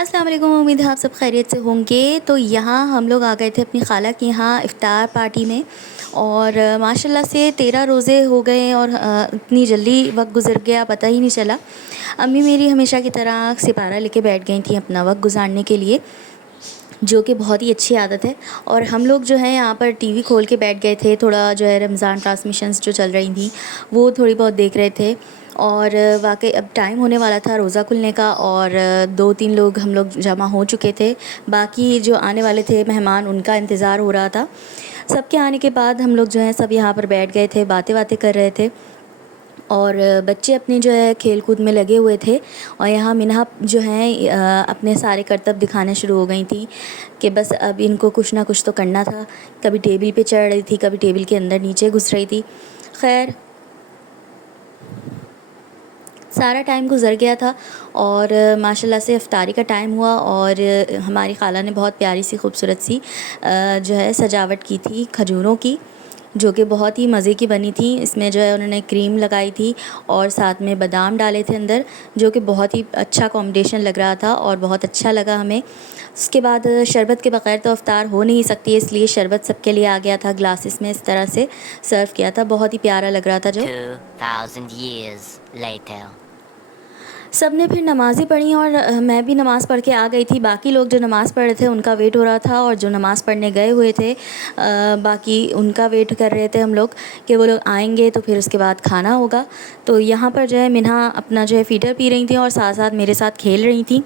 अस्सलाम वालेकुम। उम्मीद है आप सब खैरियत से होंगे। तो यहाँ हम लोग आ गए थे अपनी खाला के यहाँ इफ़्तार पार्टी में और माशाल्लाह से 13 रोज़े हो गए और इतनी जल्दी वक्त गुज़र गया पता ही नहीं चला। अम्मी मेरी हमेशा की तरह सिपारा लेके बैठ गई थी अपना वक्त गुजारने के लिए, जो कि बहुत ही अच्छी आदत है। और हम लोग जो है यहाँ पर टीवी खोल के बैठ गए थे, थोड़ा जो है रमज़ान ट्रांसमिशंस जो चल रही थी वो थोड़ी बहुत देख रहे थे। और वाकई अब टाइम होने वाला था रोज़ा खुलने का और 2-3 लोग हम लोग जमा हो चुके थे। बाकी जो आने वाले थे मेहमान उनका इंतज़ार हो रहा था। सबके आने के बाद हम लोग जो है सब यहाँ पर बैठ गए थे, बातें बातें कर रहे थे और बच्चे अपने जो है खेल कूद में लगे हुए थे। और यहाँ मिन्हा जो है अपने सारे करतब दिखाने शुरू हो गई थी कि बस अब इनको कुछ ना कुछ तो करना था। कभी टेबल पे चढ़ रही थी, कभी टेबल के अंदर नीचे घुस रही थी। खैर सारा टाइम गुज़र गया था और माशाल्लाह से इफ़्तारी का टाइम हुआ और हमारी खाला ने बहुत प्यारी सी खूबसूरत सी जो है सजावट की थी खजूरों की, जो कि बहुत ही मज़े की बनी थी। इसमें जो है उन्होंने क्रीम लगाई थी और साथ में बादाम डाले थे अंदर, जो कि बहुत ही अच्छा कॉम्बिनेशन लग रहा था और बहुत अच्छा लगा हमें। उसके बाद शरबत के बग़ैर तो इफ़्तार हो नहीं सकती है, इसलिए शरबत सबके लिए आ गया था ग्लासेस में, इस तरह से सर्व किया था। बहुत ही प्यारा लग रहा था जो 2000 years later. सब ने फिर नमाज़ें पढ़ी और मैं भी नमाज़ पढ़ के आ गई थी। बाकी लोग जो नमाज़ पढ़ रहे थे उनका वेट हो रहा था और जो नमाज़ पढ़ने गए हुए थे बाकी उनका वेट कर रहे थे हम लोग कि वो लोग आएंगे तो फिर उसके बाद खाना होगा। तो यहाँ पर जो है मिन्हा अपना जो है फ़ीटर पी रही थी और साथ साथ मेरे साथ खेल रही थी।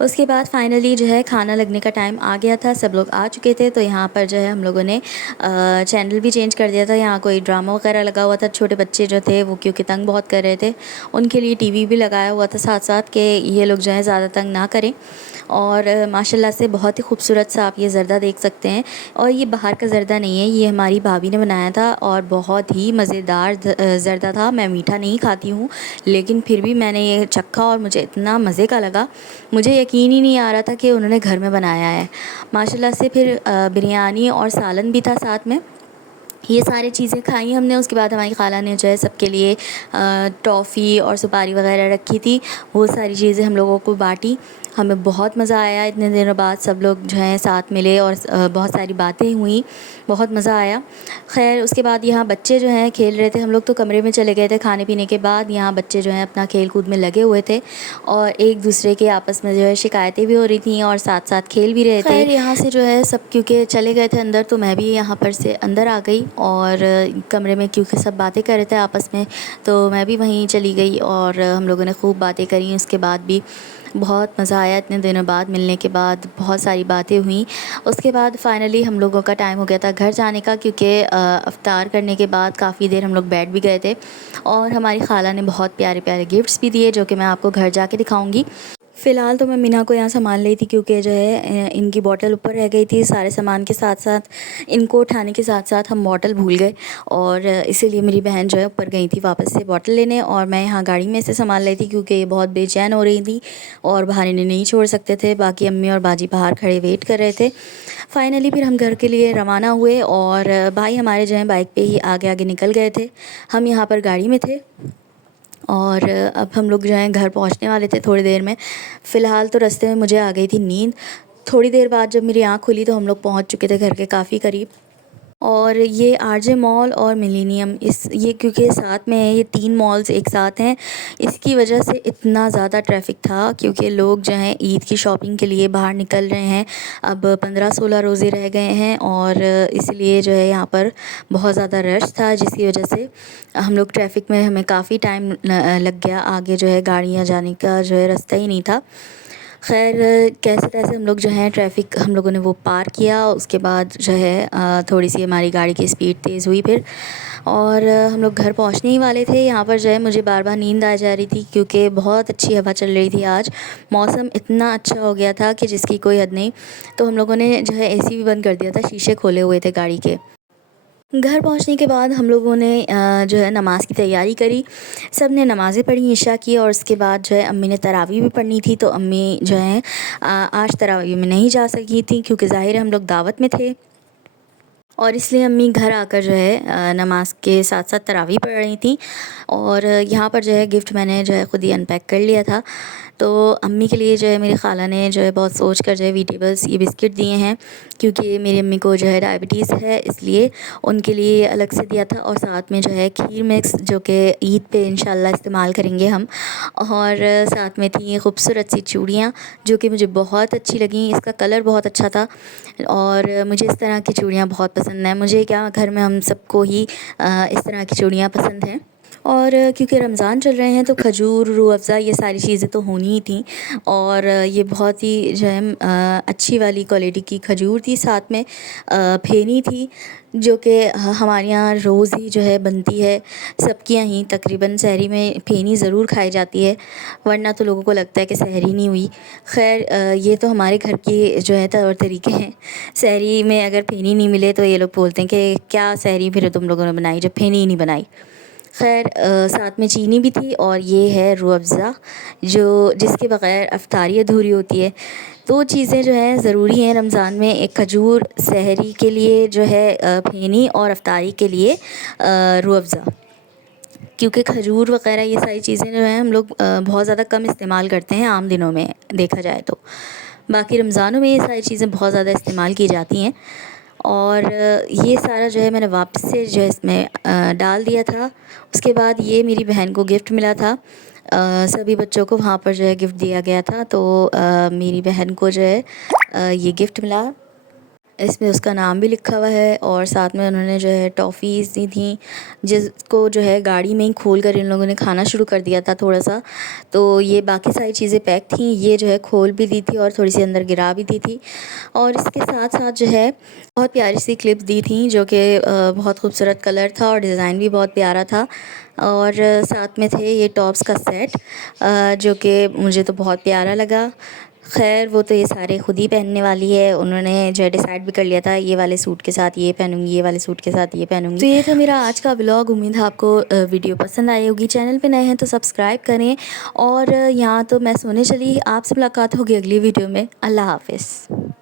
उसके बाद फ़ाइनली जो है खाना लगने का टाइम आ गया था, सब लोग आ चुके थे। तो यहाँ पर जो है हम लोगों ने चैनल भी चेंज कर दिया था। यहाँ कोई ड्रामा वगैरह लगा हुआ था, छोटे बच्चे जो थे वो क्योंकि तंग बहुत कर रहे थे, उनके लिए टीवी भी लगाया हुआ था साथ साथ कि ये लोग जो है ज़्यादा तंग ना करें। और माशाल्लाह से बहुत ही खूबसूरत सा आप ये ज़र्दा देख सकते हैं। और ये बाहर का ज़र्दा नहीं है, ये हमारी भाभी ने बनाया था और बहुत ही मज़ेदार ज़र्दा था। मैं मीठा नहीं खाती हूँ, लेकिन फिर भी मैंने ये चखा और मुझे इतना मज़े का लगा, मुझे यकीन ही नहीं आ रहा था कि उन्होंने घर में बनाया है। माशाल्लाह से फिर बिरयानी और सालन भी था साथ में। ये सारी चीज़ें खाई हमने। उसके बाद हमारी खाला ने जो है सबके लिए टॉफ़ी और सुपारी वगैरह रखी थी, वो सारी चीज़ें हम लोगों को बाँटी। हमें बहुत मज़ा आया, इतने दिनों बाद सब लोग जो हैं साथ मिले और बहुत सारी बातें हुई, बहुत मज़ा आया। खैर उसके बाद यहाँ बच्चे जो हैं खेल रहे थे, हम लोग तो कमरे में चले गए थे खाने पीने के बाद। यहाँ बच्चे जो हैं अपना खेल कूद में लगे हुए थे और एक दूसरे के आपस में जो है शिकायतें भी हो रही थी और साथ साथ खेल भी रहे थे। खैर यहाँ से जो है सब क्योंकि चले गए थे अंदर, तो मैं भी यहाँ पर से अंदर आ गई और कमरे में क्योंकि सब बातें कर रहे थे आपस में, तो मैं भी वहीं चली गई और हम लोगों ने खूब बातें करी। उसके बाद भी बहुत मज़ा आया, इतने दिनों बाद मिलने के बाद बहुत सारी बातें हुई। उसके बाद फ़ाइनली हम लोगों का टाइम हो गया था घर जाने का, क्योंकि इफ़्तार करने के बाद काफ़ी देर हम लोग बैठ भी गए थे और हमारी खाला ने बहुत प्यारे प्यारे गिफ्ट्स भी दिए, जो कि मैं आपको घर जाके दिखाऊंगी। फ़िलहाल तो मैं मिना को यहाँ संभाल रही थी, क्योंकि जो है इनकी बॉटल ऊपर रह गई थी। सारे सामान के साथ साथ इनको उठाने के साथ साथ हम बॉटल भूल गए और इसीलिए मेरी बहन जो है ऊपर गई थी वापस से बॉटल लेने और मैं यहाँ गाड़ी में से संभाल रही थी, क्योंकि ये बहुत बेचैन हो रही थी और बाहर इन्हें नहीं छोड़ सकते थे। बाकी अम्मी और बाजी बाहर खड़े वेट कर रहे थे। फ़ाइनली फिर हम घर के लिए रवाना हुए और भाई हमारे जो है बाइक पे ही आगे आगे निकल गए थे, हम यहाँ पर गाड़ी में थे। और अब हम लोग जो हैं घर पहुंचने वाले थे थोड़ी देर में। फ़िलहाल तो रास्ते में मुझे आ गई थी नींद। थोड़ी देर बाद जब मेरी आँख खुली तो हम लोग पहुंच चुके थे घर के काफ़ी करीब। और ये आरजे मॉल और मिलेनियम, इस ये क्योंकि साथ में है, ये 3 मॉल्स एक साथ हैं, इसकी वजह से इतना ज़्यादा ट्रैफ़िक था, क्योंकि लोग जो हैं ईद की शॉपिंग के लिए बाहर निकल रहे हैं। अब 15-16 रोज़े रह गए हैं और इसलिए जो है यहाँ पर बहुत ज़्यादा रश था, जिसकी वजह से हम लोग ट्रैफ़िक में हमें काफ़ी टाइम लग गया। आगे जो है गाड़ियाँ जाने का जो है रास्ता ही नहीं था। खैर कैसे तैसे हम लोग जो है ट्रैफ़िक हम लोगों ने वो पार किया। उसके बाद जो है थोड़ी सी हमारी गाड़ी की स्पीड तेज़ हुई फिर, और हम लोग घर पहुंचने ही वाले थे। यहाँ पर जो है मुझे बार बार नींद आ जा रही थी, क्योंकि बहुत अच्छी हवा चल रही थी। आज मौसम इतना अच्छा हो गया था कि जिसकी कोई हद नहीं। तो हम लोगों ने जो है एसी भी बंद कर दिया था, शीशे खोले हुए थे गाड़ी के। घर पहुंचने के बाद हम लोगों ने जो है नमाज़ की तैयारी करी। सब ने नमाज़ें पढ़ी इशा की, और उसके बाद जो है अम्मी ने तरावी भी पढ़नी थी। तो अम्मी जो है आज तरावी में नहीं जा सकी थी, क्योंकि ज़ाहिर है हम लोग दावत में थे और इसलिए अम्मी घर आकर जो है नमाज़ के साथ साथ तरावी पढ़ रही थी। और यहाँ पर जो है गिफ्ट मैंने जो है ख़ुद ही अनपैक कर लिया था। तो अम्मी के लिए जो है मेरी खाला ने जो है बहुत सोच कर जो है वीटेबल्स ये बिस्किट दिए हैं, क्योंकि मेरी अम्मी को जो है डायबिटीज़ है, इसलिए उनके लिए अलग से दिया था। और साथ में जो है खीर मिक्स, जो कि ईद पे इंशाल्लाह इस्तेमाल करेंगे हम। और साथ में थी खूबसूरत सी चूड़ियाँ जो कि मुझे बहुत अच्छी लगी, इसका कलर बहुत अच्छा था और मुझे इस तरह की चूड़ियाँ बहुत पसंद हैं। मुझे क्या, घर में हम सबको ही इस तरह की चूड़ियाँ पसंद हैं। और क्योंकि रमज़ान चल रहे हैं तो खजूर, रूह अफ़ज़ा ये सारी चीज़ें तो होनी ही थी। और ये बहुत ही जो है अच्छी वाली क्वालिटी की खजूर थी, साथ में फेनी थी जो कि हमारे यहाँ रोज़ ही जो है बनती है। सबके यहाँ ही तकरीबन सहरी में फेनी ज़रूर खाई जाती है, वरना तो लोगों को लगता है कि सहरी नहीं हुई। खैर ये तो हमारे घर की जो है तौर तरीके हैं। सहरी में अगर फेनी नहीं मिले तो ये लोग बोलते हैं कि क्या सहरी फिर तुम लोगों ने बनाई जब फेनी ही नहीं बनाई। खैर साथ में चीनी भी थी और ये है रूह अफ़ज़ा जो जिसके बग़ैर अफ़्तारी अधूरी होती है। 2 चीज़ें जो हैं ज़रूरी हैं रमज़ान में, एक खजूर सहरी के लिए जो है फेनी, और अफ़्तारी के लिए रूह अफ़ज़ा। क्योंकि खजूर वग़ैरह ये सारी चीज़ें जो हैं हम लोग बहुत ज़्यादा कम इस्तेमाल करते हैं आम दिनों में देखा जाए तो। बाकी रमज़ानों में ये सारी चीज़ें बहुत ज़्यादा इस्तेमाल की जाती हैं। और ये सारा जो है मैंने वापस से जो है इसमें डाल दिया था। उसके बाद ये मेरी बहन को गिफ्ट मिला था। सभी बच्चों को वहाँ पर जो है गिफ्ट दिया गया था, तो मेरी बहन को जो है ये गिफ्ट मिला। इसमें उसका नाम भी लिखा हुआ है और साथ में उन्होंने जो है टॉफ़ीज़ दी थी, जिसको जो है गाड़ी में ही खोल कर इन लोगों ने खाना शुरू कर दिया था थोड़ा-सा। तो ये बाकी सारी चीज़ें पैक थी, ये जो है खोल भी दी थी और थोड़ी-सी अंदर गिरा भी दी थी। और इसके साथ-साथ जो है बहुत प्यारी सी क्लिप्स दी थी जो कि बहुत खूबसूरत कलर था और डिज़ाइन भी बहुत प्यारा था। और साथ में थे ये टॉप्स का सेट जो कि मुझे तो बहुत प्यारा लगा। ख़ैर वो तो ये सारे ख़ुद ही पहनने वाली है, उन्होंने जो है डिसाइड भी कर लिया था ये वाले सूट के साथ ये पहनूँगी, ये वाले सूट के साथ ये पहनूँगी। तो ये था मेरा आज का व्लॉग। उम्मीद है आपको वीडियो पसंद आई होगी। चैनल पे नए हैं तो सब्सक्राइब करें। और यहाँ तो मैं सोने चली, आपसे मुलाकात होगी अगली वीडियो में। अल्लाह हाफ़िज़।